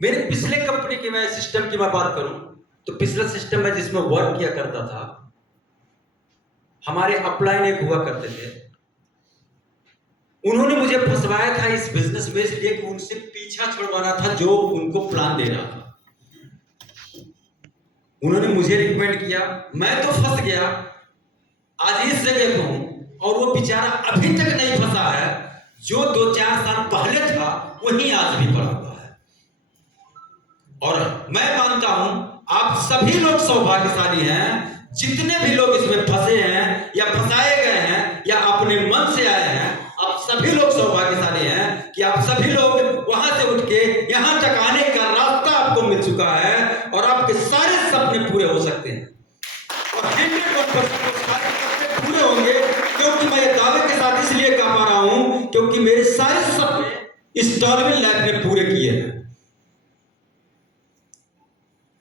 मेरे पिछले कंपनी के मैं सिस्टम की मैं बात करूं तो पिछला सिस्टम में जिसमें वर्क किया करता था, हमारे अपलाइन एक हुआ करते थे। उन्होंने मुझे फंसवाया था इस बिजनेस में इसलिए कि उनसे पीछा छुड़वाना था जो उनको प्लान दे रहा था। उन्होंने मुझे रिकमेंड किया, मैं तो फंस गया, आज इस जगह पे हूं और वो बेचारा अभी तक नहीं फंसा है। जो 2-4 साल पहले था वही आज भी पड़ा हुआ है। और मैं मानता हूं आप सभी लोग सौभाग्यशाली हैं, जितने भी लोग इसमें फंसे हैं या फंसाए गए हैं या अपने मन से आए हैं, आप सभी लोग सौभाग्यशाली हैं कि आप सभी लोग वहां से उठ के यहां तक आने का रास्ता आपको मिल चुका है और आपके सारे सपने पूरे हो सकते हैं और 100% सारे सपने पूरे होंगे। क्योंकि मैं ये दावे के साथ इसलिए कह पा रहा हूं क्योंकि मेरे सारे सपने इस टॉलविन लाइफ ने पूरे किए हैं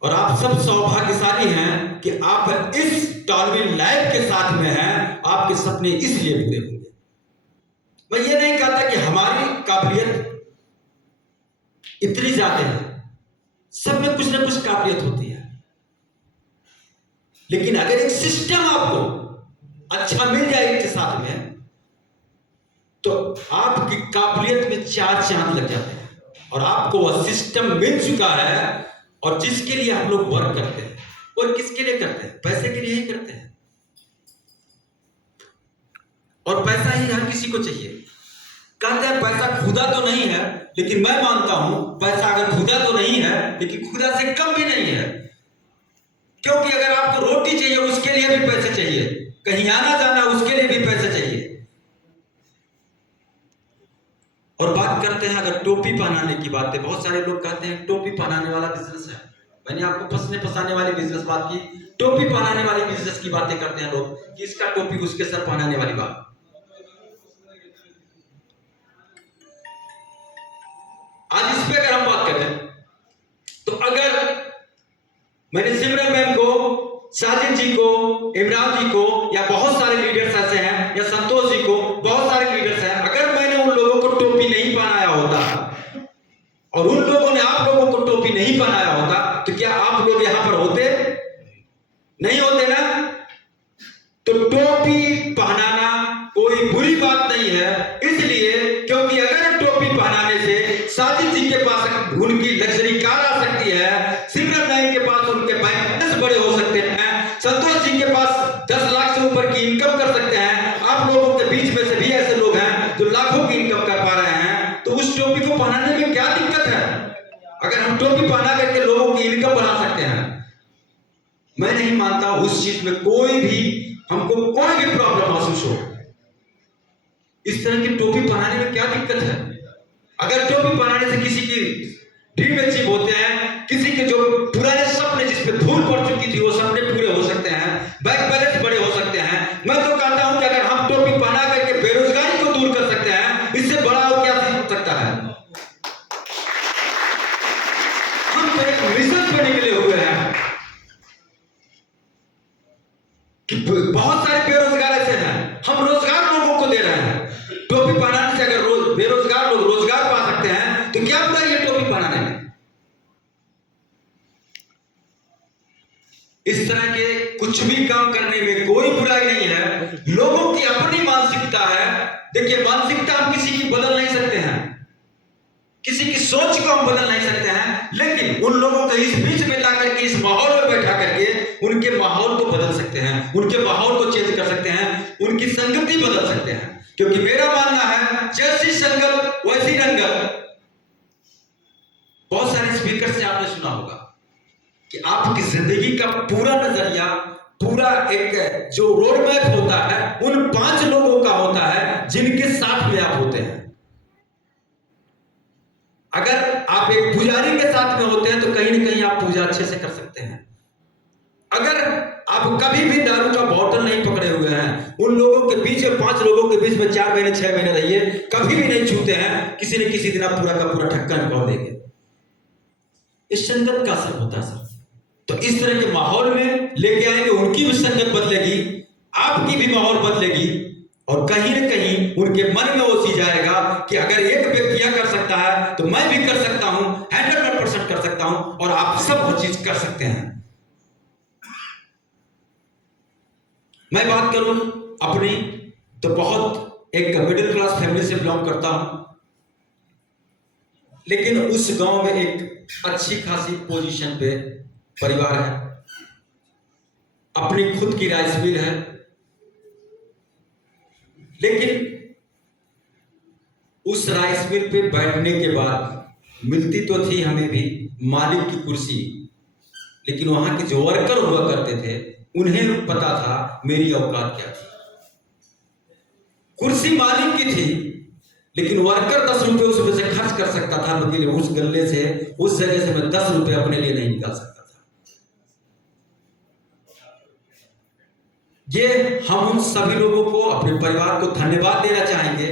और आप सब सौभाग्यशाली हैं कि आप इस टॉलविन लाइफ के साथ में हैं। आपके सपने इसलिए पूरे होंगे। मैं ये नहीं कहता कि हमारी काबिलियत इतनी ज्यादा है, सब में कुछ ना कुछ काबिलियत होती है, लेकिन अगर एक सिस्टम आपको अच्छा मिल जाए इसके साथ में तो आपकी काबिलियत में 4 चांद लग जाते हैं और आपको वह सिस्टम मिल चुका है। और जिसके लिए हम लोग वर्क करते हैं और किसके लिए करते हैं? पैसे के लिए ही करते हैं और पैसा ही हर किसी को चाहिए। कहते हैं पैसा खुदा तो नहीं है, लेकिन मैं मानता हूं पैसा अगर खुदा तो नहीं है लेकिन खुदा से कम भी नहीं है। क्योंकि अगर आपको रोटी चाहिए उसके लिए भी पैसे चाहिए, कहीं आना जाना उसके लिए भी पैसे चाहिए। और बात करते हैं अगर टोपी पहनाने की बात है, बहुत सारे लोग कहते हैं टोपी पहनाने वाला बिजनेस है। मैंने आपको फंसने फंसाने वाली बिजनेस बात की, टोपी पहनाने वाली बिजनेस की बातें करते हैं लोग कि इसका टोपी उसके सर पहनाने वाली बात। आज इस पे अगर हम बात करें तो अगर मैंने सिमरन मैम को, साजिद जी को, इमरान जी को या बहुत सारे लीडर्स ऐसे हैं या संतोष जी को, बहुत सारे लीडर्स हैं, अगर मैंने उन लोगों को टोपी नहीं पहनाया होता और उन लोगों ने आप लोगों को टोपी नहीं पहनाया होता तो क्या आप लोग यहां पर होते? नहीं होते ना। तो टोपी पहनाना कोई बुरी बात नहीं है, इसलिए क्योंकि अगर टोपी पहनाने से साजिद जी के पास उनकी लग्जरी कार आ सकती है, सिमरन मैम के पास उनके बैलेंस बड़े हो सकते हैं, संतोष जी के पास 10 लाख से ऊपर की इनकम कर सकते हैं, आप लोगों के बीच में से भी ऐसे लोग हैं जो लाखों की इनकम कर पा रहे हैं, तो उस टोपी को पहनाने में क्या दिक्कत है? अगर हम टोपी पहना करके लोगों की इनकम बढ़ा सकते हैं, मैं नहीं मानता उस चीज में कोई भी हमको कोई भी प्रॉब्लम महसूस हो। इस तरह की टोपी पहनाने में क्या दिक्कत है? अगर टोपी पहनाने से किसी की ड्रीम अचीव होते हैं, किसी के जो पुराने सपने जिस पे धूल पड़ चुकी थी वो सपने पूरे हो सकते हैं, बैंक बैलेंस बड़े हो सकते हैं। मैं तो कहता हूं कि अगर हम टोपी पहना करके बेरोजगारी को दूर कर सकते हैं, इससे बड़ा और क्या हो सकता है? हम तो एक मिशन पे निकले हुए हैं कि बहुत सारे बेरोजगार ऐसे हैं, हम रोजगार लोगों को दे रहे हैं। टोपी पहनाने से अगर बेरोजगार लोग रोजगार पा सकते हैं तो क्या बुराई है टोपी पहनाने में? इस तरह के कुछ भी काम करने में कोई बुराई नहीं है। लोगों की अपनी मानसिकता है। देखिए, मानसिकता हम किसी की बदल नहीं सकते हैं, किसी की सोच को हम बदल नहीं सकते हैं, लेकिन उन लोगों को इस बीच में ला करके इस माहौल में बैठा करके उनके माहौल को बदल सकते हैं, उनके माहौल को चेंज कर सकते हैं, उनकी संगति बदल सकते हैं। क्योंकि मेरा मानना है जैसी संगत वैसी रंगत। बहुत सारे स्पीकर से आपने सुना होगा कि आपकी जिंदगी का पूरा नजरिया, पूरा एक जो रोड मैप होता है उन 5 लोगों का होता है जिनके साथ में आप होते हैं। अगर आप एक पुजारी के साथ में होते हैं तो कहीं ना कहीं आप पूजा अच्छे से कर सकते हैं। अगर आप कभी भी दारू का बोतल नहीं पकड़े हुए हैं, उन लोगों के बीच में 5 लोगों के बीच में 4 महीने 6 महीने रहिए, कभी भी नहीं छूते हैं, किसी न किसी दिन आप पूरा का पूरा ढक्कन खोल देंगे। इस संगत का असर होता है सर। तो इस तरह के माहौल में लेके आएंगे, उनकी भी संगत बदलेगी, आपकी भी माहौल बदलेगी और कहीं न कहीं उनके मन में वो चीज आएगा कि अगर एक व्यक्ति यह कर सकता है तो मैं भी कर सकता हूं, 100% कर हूं और आप सब हर चीज कर सकते हैं। मैं बात करूं अपनी, तो बहुत एक मिडिल क्लास फैमिली से बिलोंग करता हूं, लेकिन उस गांव में एक अच्छी खासी पोजीशन पे परिवार है, अपनी खुद की राइस मिल है, लेकिन उस राइस मिल पे बैठने के बाद मिलती तो थी हमें भी मालिक की कुर्सी, लेकिन वहां के जो वर्कर हुआ करते थे उन्हें पता था मेरी औकात क्या थी। कुर्सी मालिक की थी, लेकिन वर्कर 10 रुपए उसमें से खर्च कर सकता था, लेकिन उस गल्ले से, उस जगह से मैं 10 रुपए अपने लिए नहीं निकाल सकता था। ये हम उन सभी लोगों को, अपने परिवार को धन्यवाद देना चाहेंगे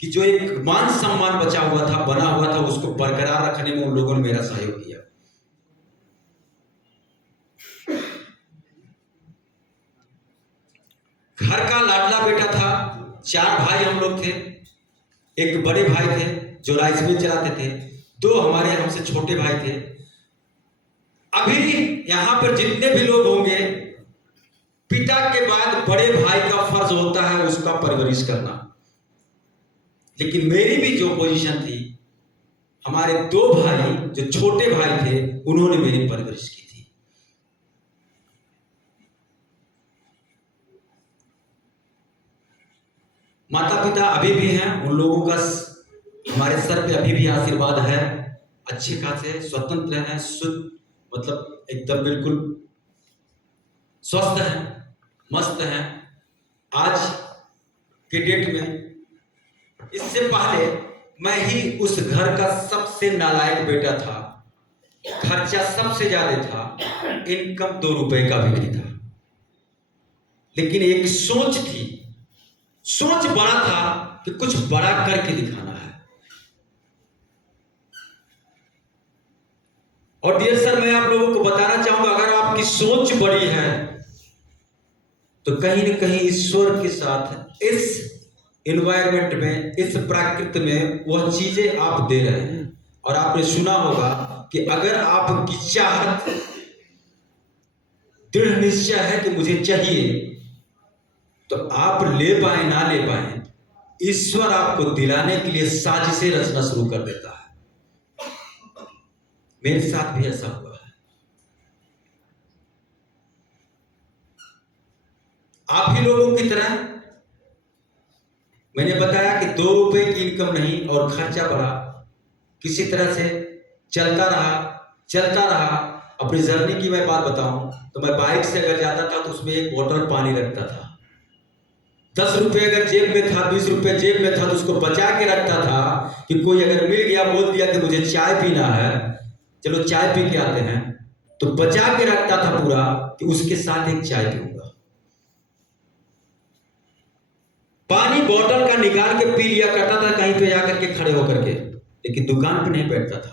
कि जो एक मान सम्मान बचा हुआ था, बना हुआ था, उसको बरकरार रखने में उन लोगों ने मेरा सहयोग किया। घर का लाडला बेटा था, 4 भाई हम लोग थे, एक बड़े भाई थे जो राइस मिल चलाते थे, 2 हमारे हमसे छोटे भाई थे। अभी यहां पर जितने भी लोग होंगे, पिता के बाद बड़े भाई का फर्ज होता है उसका परवरिश करना, लेकिन मेरी भी जो पोजीशन थी, हमारे 2 भाई जो छोटे भाई थे उन्होंने मेरी परवरिश की थी। माता पिता अभी भी हैं, उन लोगों का हमारे सर पे अभी भी आशीर्वाद है, अच्छे खासे स्वतंत्र हैं, शुद्ध, मतलब एकदम बिल्कुल स्वस्थ हैं, मस्त हैं। आज के डेट में, इससे पहले मैं ही उस घर का सबसे नालायक बेटा था, खर्चा सबसे ज्यादा था, इनकम 2 रुपए का भी नहीं था, लेकिन एक सोच थी, सोच बड़ा था कि कुछ बड़ा करके दिखाना है। और डियर सर, मैं आप लोगों को बताना चाहूंगा, अगर आपकी सोच बड़ी है तो कहीं न कहीं ईश्वर के साथ इस एनवायरनमेंट में, इस प्राकृत में वह चीजें आप दे रहे हैं। और आपने सुना होगा कि अगर आपकी चाहत, दृढ़ निश्चय है कि मुझे चाहिए, तो आप ले पाए ना ले पाए, ईश्वर आपको दिलाने के लिए साजिशें रचना शुरू कर देता है। मेरे साथ भी ऐसा हुआ है। आप ही लोगों की तरह मैंने बताया कि 2 रुपए की इनकम नहीं और खर्चा बढ़ा, किसी तरह से चलता रहा। अपनी जर्नी की मैं बात बताऊं तो मैं बाइक से अगर जाता था तो उसमें एक बोतल पानी रखता था। 10 रुपए अगर जेब में था, 20 रुपए जेब में था, तो उसको बचा के रखता था कि कोई अगर मिल गया, बोल दिया कि मुझे चाय पीना है, चलो चाय पी के आते हैं, तो बचा के रखता था पूरा कि उसके साथ एक चाय पीऊंगा। पानी बोतल का निकाल के पी लिया करता था कहीं पे जाकर के खड़े होकर के, लेकिन दुकान पे नहीं बैठता था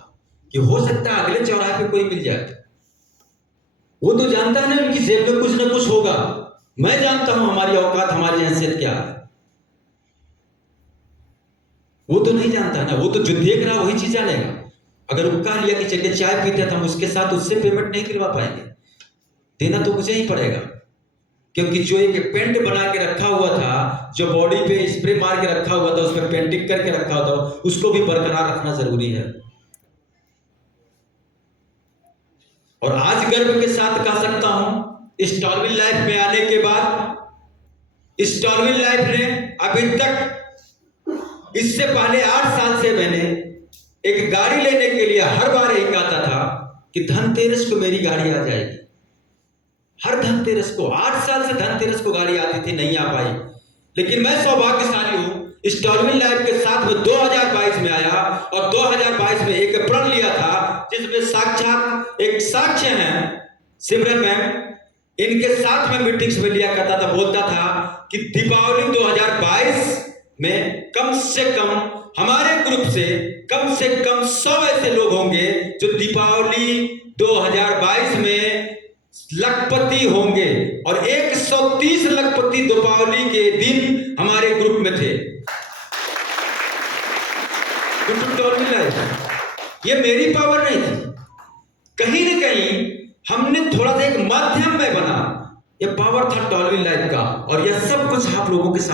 कि हो सकता है अगले चौराहे पे कोई मिल जाए। वो तो जानता है ना उनकी जेब में कुछ ना कुछ होगा, मैं जानता हूं हमारी औकात, हमारी हैसियत क्या है। वो तो नहीं जानता ना, वो तो जो देख रहा वही चीज जानेगा। अगर वो कह लिया कि चलिए चाय पीते तो हम उसके साथ उससे पेमेंट नहीं करवा पाएंगे, देना तो मुझे ही पड़ेगा, क्योंकि जो एक पेंट बना के रखा हुआ था, जो बॉडी पे स्प्रे मार के रखा हुआ था, उसमें पेंटिंग करके रखा हुआ था, उसको भी बरकरार रखना जरूरी है। और आज गर्व के साथ कह सकता हूं, स्टॉलविल लाइफ में आने के बाद स्टॉलविल लाइफ ने अभी तक, इससे पहले 8 साल से मैंने एक गाड़ी लेने के लिए हर बार यही कहता था कि धनतेरस को मेरी गाड़ी आ जाएगी। हर धनतेरस को, 8 साल से धनतेरस को गाड़ी आती थी, नहीं आ पाई। लेकिन मैं सौभाग्यशाली हूं, स्टॉलविल लाइफ के साथ में 2022 में आया और 2022 में एक प्रण लिया था, जिसमें साक्षात एक साक्ष्य है सिमरन मैम, इनके साथ में मीटिंग्स में लिया करता था, बोलता था कि दीपावली 2022 में कम से कम हमारे ग्रुप से कम 100 ऐसे लोग होंगे जो दीपावली 2022 में लखपति होंगे, और 130 लखपति दीपावली के दिन हमारे ग्रुप में थे। ये मेरी पावर नहीं थी, कहीं ना कहीं हमने थोड़ा सा एक माध्यम में बना, ये पावर था टॉलविन लाइफ का, और यह सब कुछ आप लोगों के साथ